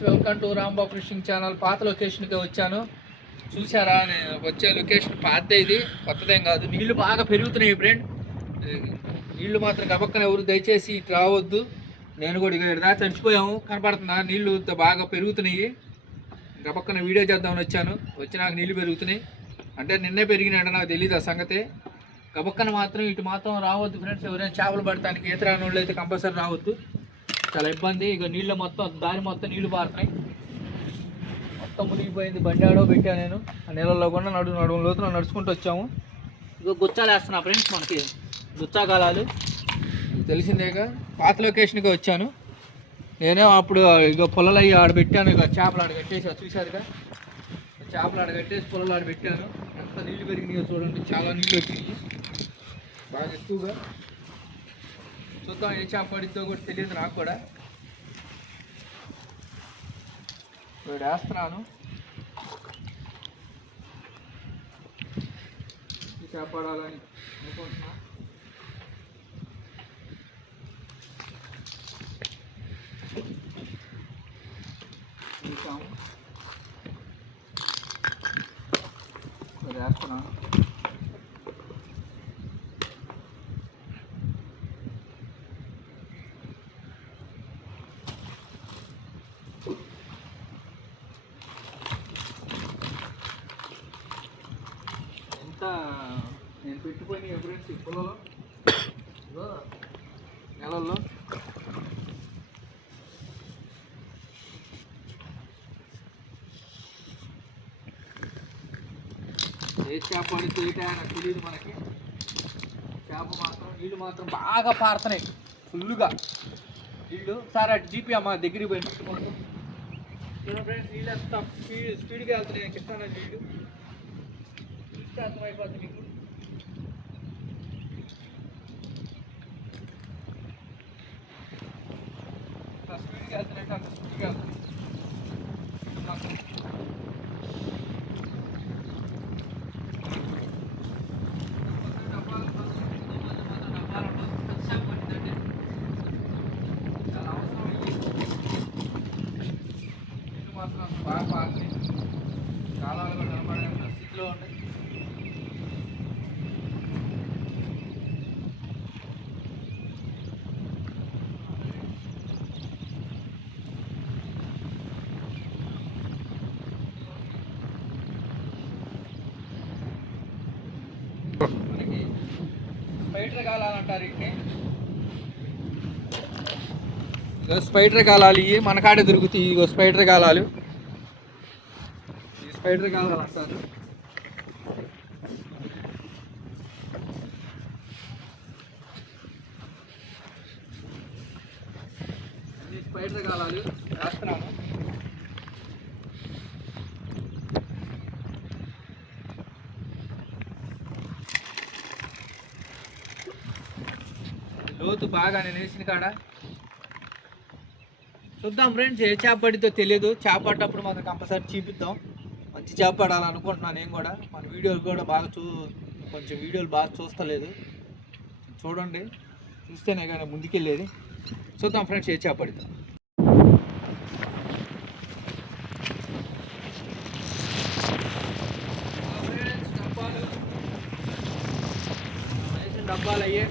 Welcome to Rambabu fishing channel. పాత లొకేషన్కి వచ్చాను. చూసారా, నేను వచ్చే లొకేషన్ పాతదే, ఇది కొత్తదేం కాదు. నీళ్లు బాగా పెరుగుతున్నాయి ఫ్రెండ్. నీళ్లు మాత్రం గబక్కన ఎవరు దయచేసి ఇటు రావద్దు. నేను కూడా ఇక దాకా చచ్చిపోయాము, కనపడుతున్నా. నీళ్లు బాగా పెరుగుతున్నాయి. గబక్కన వీడియో చేద్దామని వచ్చాను. నాకు నీళ్లు పెరుగుతున్నాయి అంటే నిన్నే పెరిగినాయంట, నాకు తెలియదు ఆ సంగతి. గబక్కన మాత్రం ఇటు మాత్రం రావద్దు ఫ్రెండ్స్. ఎవరైనా చేపలు పడటానికి ఈత రాని వాళ్ళు అయితే కంపల్సరీ రావద్దు. చాలా ఇబ్బంది. ఇక నీళ్ళు మొత్తం దారి మొత్తం నీళ్లు పారుతున్నాయి. మొత్తం మునిగిపోయింది. బండి ఆడో పెట్టాను నేను. ఆ నీళ్ళల్లో కూడా నడుము లోతున నడుచుకుంటూ వచ్చాము. ఇక గుచ్చాలు వేస్తున్నా ఫ్రెండ్స్. మనకి గుచ్చాకాలాలు తెలిసిందేగా. పాత లొకేషన్కి వచ్చాను నేనే. అప్పుడు ఇక పొలాలు అవి ఆడబెట్టాను. ఇక చేపలు ఆడగట్టేసి చూశారుగా. చేపలు ఆడగట్టేసి పొలాలు ఆడబెట్టాను. ఎంత నీళ్లు పెరిగినాయో చూడండి. చాలా నీళ్ళు వచ్చినాయి బాగా ఎక్కువగా. చూద్దాం ఏ చేప పడిద్దో కూడా తెలియదు నాకు కూడా. ఇప్పుడు వేస్తున్నాను. ఈ చేప పడాలని అనుకుంటున్నా. ఇప్పుడు వేస్తున్నాను. నేను పెట్టుకొని ఫ్రెండ్స్ ఈ పొలంలో నెలల్లో ఏ చేప పడితే నాకు తెలియదు మనకి. చేప మాత్రం నీళ్ళు మాత్రం బాగా పారుతున్నాయి ఫుల్గా నీళ్ళు. సార్ అటు జీపీ అమ్మ దగ్గరికి పోయి పెట్టుకుంటూ ఫ్రెండ్స్. నీళ్ళు ఎంత స్పీడ్గా వెళ్తున్నాయి కృష్ణా నీళ్ళు. అర్థమైపోతుంది మీకు. స్పీడ్గా వెళ్తున్నాయి, అంత స్పీడ్గా వెళ్తున్నాయి. చాలా అవసరం. నీళ్ళు మాత్రం బాగా పారుతాయి. కాలాలు కూడా కనపడే స్థితిలో ఉంటాయి. మనకి స్పైడర్ గాలాలంటారు వీటిని. ఇగో స్పైడర్ గాలాలు ఇవి మన కాడే దొరుకుతాయి. ఇగో స్పైడర్ గాలాలు, ఈ స్పైడర్ గాలాలు అంటారు. అన్ని స్పైడర్ గాలాలు వేస్తున్నాను. లోతు బాగా నేను వేసిన కాడ. చూద్దాం ఫ్రెండ్స్, ఏ చేప పడితో తెలియదు. చేప పడ్డప్పుడు మాత్రం కంపల్సరీ చూపిద్దాం. మంచి చేప పడాలనుకుంటున్నాను నేను కూడా. మన వీడియోలు కూడా బాగా కొంచెం వీడియోలు బాగా చూస్తలేదు. చూడండి, చూస్తేనే కానీ ముందుకెళ్ళేది. చూద్దాం ఫ్రెండ్స్ ఏ చేప పడిద్దాం. డబ్బాలు అయ్యే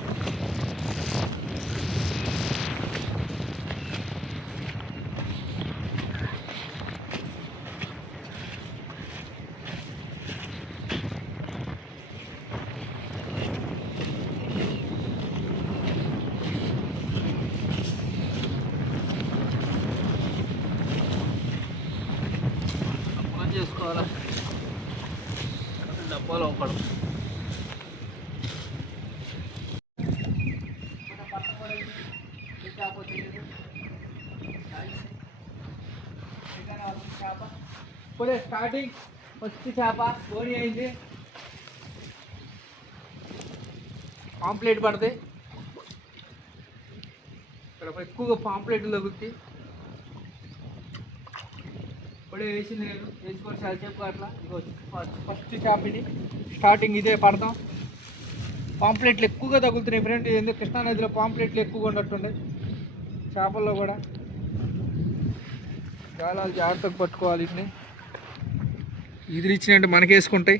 చేసుకోవాలా. డబ్బాలు ఒకడు ఇప్పుడే స్టార్టింగ్ ఫస్ట్ చేప కోడి అయింది. పాంప్లెట్ పడతాయి ఇక్కడ ఎక్కువగా. పాంప్లెట్లు తగ్గుతాయి. ఇప్పుడే వేసింది నేను. వేసుకొని చాలా చెప్పు అట్లా. ఫస్ట్ చేప ఇది స్టార్టింగ్ ఇదే పడతాం. పాంప్లెట్లు ఎక్కువగా తగులుతున్నాయి ఫ్రెండ్. ఎందుకు కృష్ణానదిలో పాంప్లెట్లు ఎక్కువగా ఉన్నట్టుండే చేపల్లో కూడా. గాలాలు జాగ్రత్తగా పట్టుకోవాలి. వీటిని ఇదిరిచ్చినట్టు మనకేసుకుంటాయి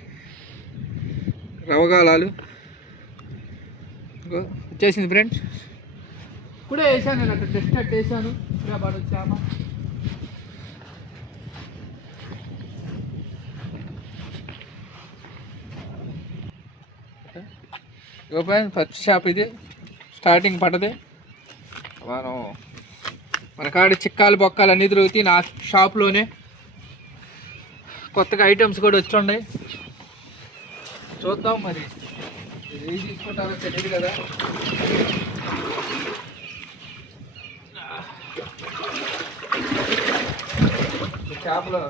రవగాలాలు. వచ్చేసింది ఫ్రెండ్స్. ఇప్పుడే వేసాను నేను, అక్కడ జస్ట్ అట్టు వేసాను. ఇప్పుడే పడదు చేప. ఫస్ట్ చేప ఇది, స్టార్టింగ్ పడ్డది. మన కాడ చిక్కాలు బొక్కాలు అన్నీ దొరుకుతాయి నా షాప్లోనే. కొత్తగా ఐటమ్స్ కూడా వచ్చి ఉన్నాయి. చూద్దాం మరి ఏది తీసుకుంటారో తెలియదు కదా. చేపలు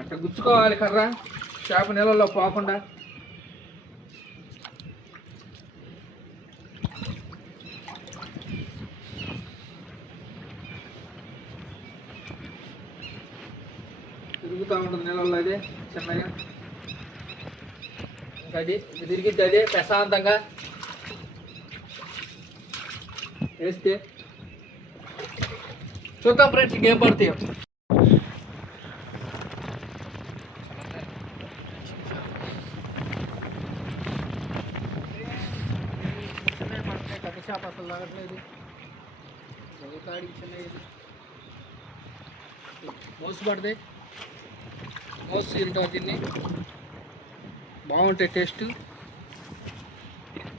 అట్లా గుచ్చుకోవాలి కర్ర, చేప నీళ్ళల్లో పోకుండా. తిరుగుతూ ఉంటుంది నీళ్ళల్లో అదే చిన్నగా. ఇంకా అది తిరిగిద్ది అదే ప్రశాంతంగా వేస్తే. చూద్దాం ఫ్రెండ్స్ ఇంకేం పడతాయో. కట్ట చేప అసలు లాగట్లేదు. కాడికి చిన్న మోసు పడతాయి. మోసు తింటాం దీన్ని, బాగుంటాయి టేస్ట్.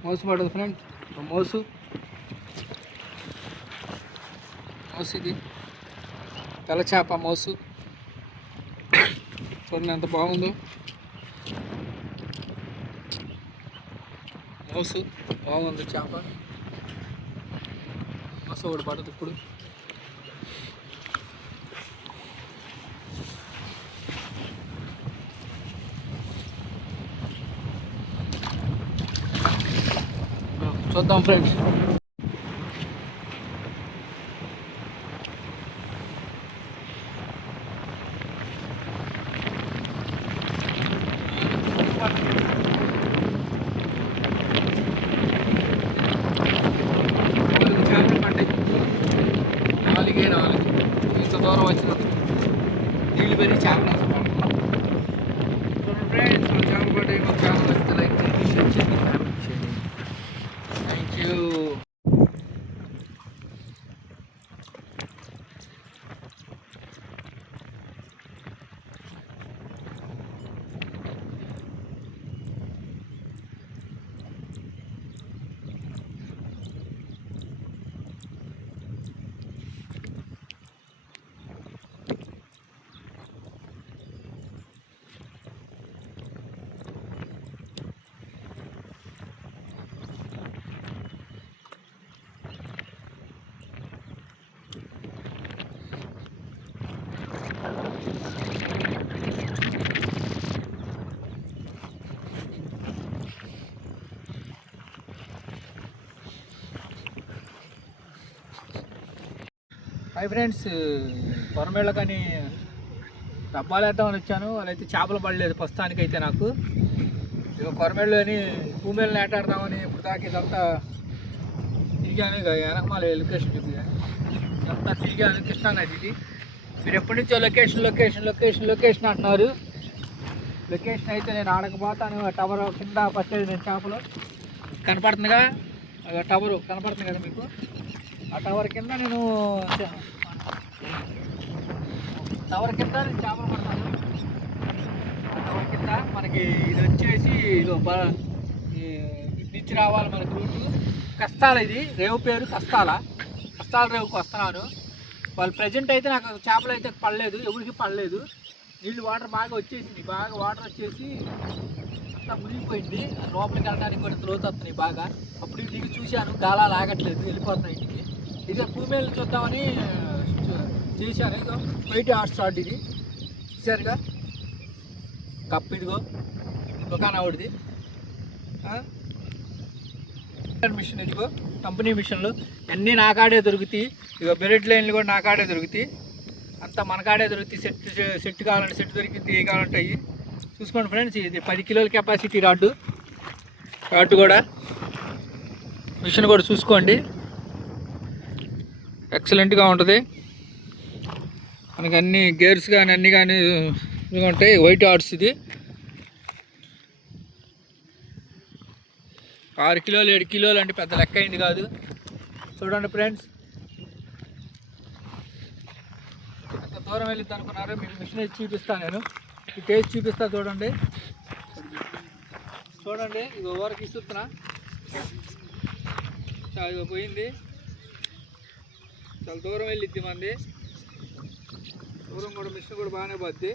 మోసు పడదు ఫ్రెండ్, మోసు మోసు ఇది తెల్ల చేప మోసు. చూడండి ఎంత బాగుందో మోసు. బాగుంది చేప. మోసు ఒకటి పడదు ఇప్పుడు. చూద్దాం ఫ్రెండ్స్. చేపలు పడ్డాయి, 4 ఇంత దూరం వచ్చినందుకు నీళ్ళు పెరిగి చేపలు చూడండి ఫ్రెండ్స్. మన చేపలు పడ్డాయి. మన చేపలు వస్తే లైక్ చేయండి, షేర్ చేయండి, కామెంట్ చేయండి. Thank you. హాయ్ ఫ్రెండ్స్, కొరమేళ్ళ కానీ డబ్బాలు వేద్దామని వచ్చాను. వాళ్ళైతే చేపలు పడలేదు ప్రస్తుతానికైతే నాకు. ఇక కొరమేళ్ళు అని భూమేళ్ళని వేటాడదామని ఇప్పుడు దాకా ఇదంతా తిరిగాను. ఇక వెనకమాల లొకేషన్ చూపించాను, ఇదంతా తిరిగాను. కృష్ణానది ఇది. మీరు ఎప్పటి నుంచో లొకేషన్ అంటున్నారు. లొకేషన్ అయితే నేను ఆడకపోతాను. టవర్ కింద పట్టేది నేను చేపలు కనపడుతుందిగా, టవర్ కనపడుతుంది కదా మీకు. ఆ టవర్ కింద నేను చేపలు పడతాను. ఆ టవర్ కింద మనకి ఇది వచ్చేసి ఇదో నుంచి రావాలి మనకి రూటు. కస్తాల, ఇది రేవు పేరు కస్తాల రేవుకి వస్తున్నాను. వాళ్ళు ప్రజెంట్ అయితే నాకు చేపలు అయితే పడలేదు, ఎవరికి పడలేదు. నీళ్ళు వాటర్ బాగా వచ్చేసింది, బాగా వాటర్ వచ్చేసి అంతా మునిగిపోయింది. లోపలికి వెళ్ళడానికి కూడా లోతు వస్తున్నాయి బాగా. అప్పుడు దిగి చూశాను, గాలాలు ఆగట్లేదు, వెళ్ళిపోతున్నాయి ఇంటికి. ఇదే భూమేళ్ళు చూద్దామని చేశాను. ఇదో వైట్ హాట్ స్టార్ట్ ఇది చూసారుగా, కప్ ఇదిగో దుకాణం ఆవిడది. మిషన్ ఇదిగో కంపెనీ మిషన్లు అన్నీ నా కాడే దొరుకుతాయి. ఇక బెరెట్ లైన్లు కూడా నా కాడే దొరుకుతాయి. అంతా మన కాడే దొరుకుతాయి. సెట్ కావాలంటే సెట్ దొరికింది, ఏ కావాలంటే అవి చూసుకోండి ఫ్రెండ్స్. ఇది 10 కిలోల కెపాసిటీ రాడ్డు కూడా మిషన్ కూడా చూసుకోండి, ఎక్సలెంట్గా ఉంటుంది. మనకి అన్ని గేర్స్ కానీ అన్నీ కానీ ఉంటాయి. వైట్ ఆర్ట్స్ ఇది 6 కిలోలు 7 కిలోలు అంటే పెద్ద లెక్క అయింది కాదు. చూడండి ఫ్రెండ్స్, ఎంత దూరం వెళ్ళిద్ది అనుకున్నారు. మీకు మిషన్ వేసి చూపిస్తాను, నేను ఈ టేస్ట్ చూపిస్తా. చూడండి చూడండి, ఇది ఓవరకు ఇస్తున్నా, చాలా పోయింది. చాలా దూరం వెళ్ళిద్ది మంది, దూరం కూడా మిషన్ కూడా బాగానే పోద్ది.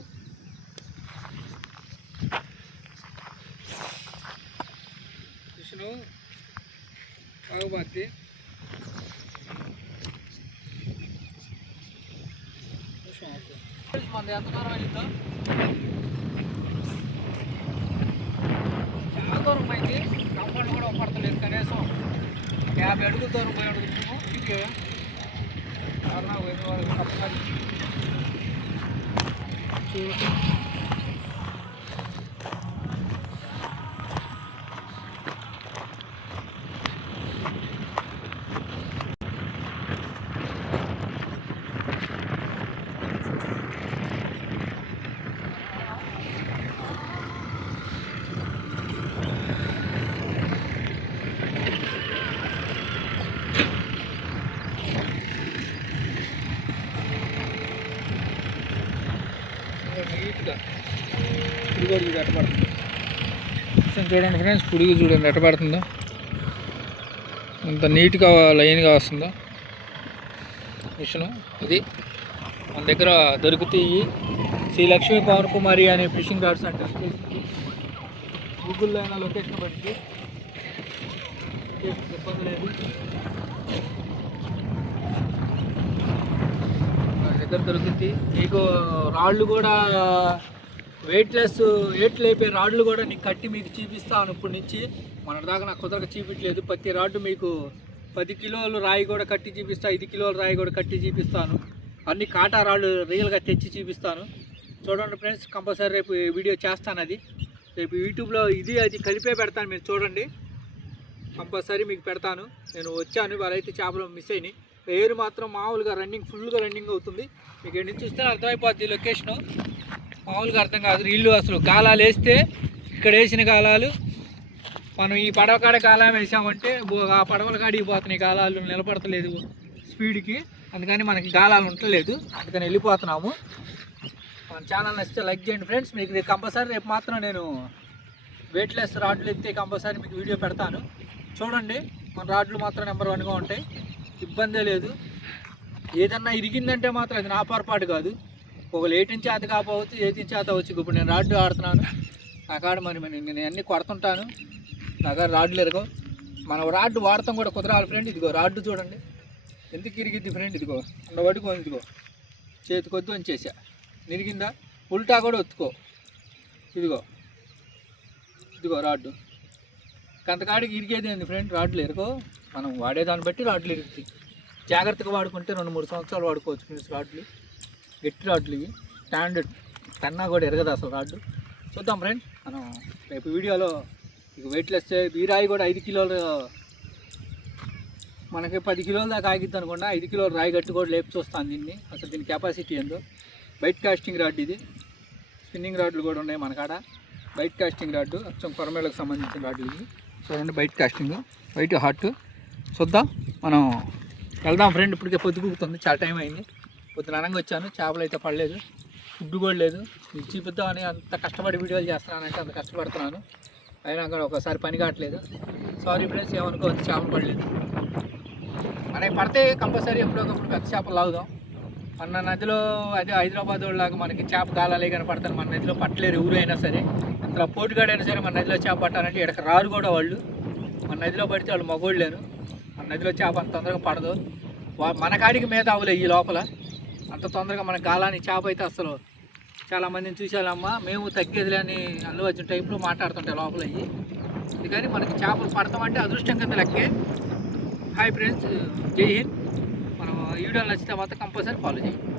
మిషను బాగా పోద్ది. మంది ఎంత దూరం వెళ్ళిద్దో, చాలా దూరం పోయింది. కంపౌండ్ కూడా పడతలేదు, కనీసం 50 అడుగుల దూరం పోయి అడుగుతున్నాము. ఇంకే కారణం నీట్గా పురుగు చూడు ఎట్ట పడుతుంది. చూడండి ఫ్రెండ్స్, పురుగు చూడండి ఎట్ట పడుతుందో, అంత నీట్గా లైన్గా వస్తుందో మిషను. ఇది మన దగ్గర దొరుకుతాయి. శ్రీ లక్ష్మీ పవన్ కుమారి అనే ఫిషింగ్ రాడ్స్ అంటే గూగుల్లో అయినా లొకేషన్ బట్టి ఇబ్బంది లేదు. దగ్గర దొరుకుతుంది మీకు. రాళ్ళు కూడా వెయిట్లెస్, వెయిట్ లేపే రాళ్ళు కూడా నీకు కట్టి మీకు చూపిస్తాను. ఇప్పటి నుంచి మన దాకా నాకు కుదరక చూపించలేదు. ప్రతి రాడ్డు మీకు 10 కిలోలు రాయి కూడా కట్టి చూపిస్తాను, 5 కిలోల రాయి కూడా కట్టి చూపిస్తాను. అన్ని కాటా రాళ్ళు రియల్గా తెచ్చి చూపిస్తాను. చూడండి ఫ్రెండ్స్, కంపల్సరీ రేపు వీడియో చేస్తాను. అది రేపు యూట్యూబ్లో ఇది అది కలిపే పెడతాను, మీరు చూడండి. కంపల్సరీ మీకు పెడతాను. నేను వచ్చాను, వాళ్ళైతే చేపలు మిస్ అయినాయి. ఎయిర్ మాత్రం మామూలుగా రన్నింగ్, ఫుల్గా రన్నింగ్ అవుతుంది. మీకు ఎక్కడి నుంచి చూస్తే అర్థమైపోద్ది లొకేషను. మామూలుగా అర్థం కాదు. నీళ్ళు అసలు గాలాలు వేస్తే ఇక్కడ వేసిన గాలాలు మనం ఈ పడవ కాడ గాలం వేసామంటే ఆ పడవల కాడికి పోతున్నాయి గాలాలు, నిలబడతలేదు స్పీడ్కి. అందుకని మనకి గాలాలు ఉండలేదు, అందుకని వెళ్ళిపోతున్నాము. మన ఛానల్ నచ్చితే లైక్ చేయండి ఫ్రెండ్స్. మీకు కంపల్సరీ రేపు మాత్రం నేను వెయిట్లెస్ రాడ్లు ఎత్తే కంపల్సరీ మీకు వీడియో పెడతాను. చూడండి, మన రాడ్లు మాత్రం నెంబర్ 1గా ఉంటాయి, ఇబ్బందే లేదు. ఏదన్నా ఇరిగిందంటే మాత్రం అది నా పొరపాటు కాదు. ఒకళ్ళు 8 ఇంచ్ చేత కాకపోవచ్చు, 8 ఇంచ్ చేత వచ్చి. ఇప్పుడు నేను రాడ్డు ఆడుతున్నాను, నా కాడ మరి నేను అన్నీ కొడుతుంటాను, నా కాడ రాడ్లు ఎరగో. మనం రాడ్డు వాడతాం కూడా కుదరాలి ఫ్రెండ్. ఇదిగో రాడ్డు చూడండి ఎందుకు ఇరిగిద్ది ఫ్రెండ్. ఇదిగో ఉండబడుకో, ఇదిగో చేతి కొద్ది వంచేసా, నిరిగిందా. ఉల్టా కూడా ఒత్తుకో, ఇదిగో ఇదిగో రాడ్డు. కంతకాడికి ఇరిగేది ఏంది ఫ్రెండ్, రాడ్లు ఎరుకో. మనం వాడేదాన్ని బట్టి రాడ్లు ఇరుగుతాయి. జాగ్రత్తగా వాడుకుంటే 2-3 సంవత్సరాలు వాడుకోవచ్చు ఫ్రెండ్స్. రాడ్లు గట్టి రాడ్లు ఇవి, స్టాండర్డ్. కన్నా కూడా ఎరగదు అసలు రాడ్డు. చూద్దాం ఫ్రెండ్, మనం రేపు వీడియోలో ఇక వెయిట్లెస్. ఈ రాయి కూడా 5 కిలోలు, మనకి 10 కిలోల దాకా ఆగిద్ది అనుకోండి. 5 కిలోల రాయి గట్టి కూడా లేపు చూస్తాను దీన్ని, అసలు దీని కెపాసిటీ ఏందో. బైట్ కాస్టింగ్ రాడ్ ఇది. స్పిన్నింగ్ రాడ్లు కూడా ఉన్నాయి మన కాడ. బైట్ కాస్టింగ్ రాడ్డు, అచ్చం కొరమేళ్ళకు సంబంధించిన రాడ్లు ఇవి. చూడండి, బైట్ కాస్టింగ్, వైట్ హాట్. చూద్దాం, మనం వెళ్దాం ఫ్రెండ్. ఇప్పటికే పొద్దుగుతుంది, చాలా టైం అయింది. పొద్దున అనంగా వచ్చాను, చేపలు అయితే పడలేదు, ఫుడ్ కూడా లేదు. మీకు చూపిద్దామని అంత కష్టపడి వీడియోలు చేస్తున్నానంటే అంత కష్టపడుతున్నాను, అయినా కూడా ఒకసారి పని కావట్లేదు. సారీ ఫ్రెండ్స్, ఏమనుకోవచ్చు, చేపలు పడలేదు. మనకి పడితే కంపల్సరీ ఎప్పుడొకప్పుడు పెద్ద చేపలు లాగుదాం. మన నదిలో అదే హైదరాబాద్ వాళ్ళలాగా మనకి చేప గాలాలే కనపడతారు. మన నదిలో పట్టలేరు ఎవరు అయినా సరే. అంత పోటుగాడైనా సరే మన నదిలో చేప పట్టాలంటే ఇక్కడికి రారు కూడా వాళ్ళు. మన నదిలో పడితే వాళ్ళు మగోళ్ళేను. మన నదిలో చేప అంత తొందరగా పడదు. మన కాడికి మీద అవ్వలే ఈ లోపల అంత తొందరగా మన గాలాన్ని చేప అయితే అసలు. చాలామందిని చూసాలమ్మా, మేము తగ్గేదిలే అని అల్లు అర్జున్ టైప్లో మాట్లాడుతుంటాయి లోపల అయ్యి. అందుకని మనకి చేపలు పడతామంటే అదృష్టం కింద లెక్కే. హాయ్ ఫ్రెండ్స్, జై హింద్. మనం వీడియోలు నచ్చితే మాత్రం కంపల్సరీ ఫాలో చేయండి.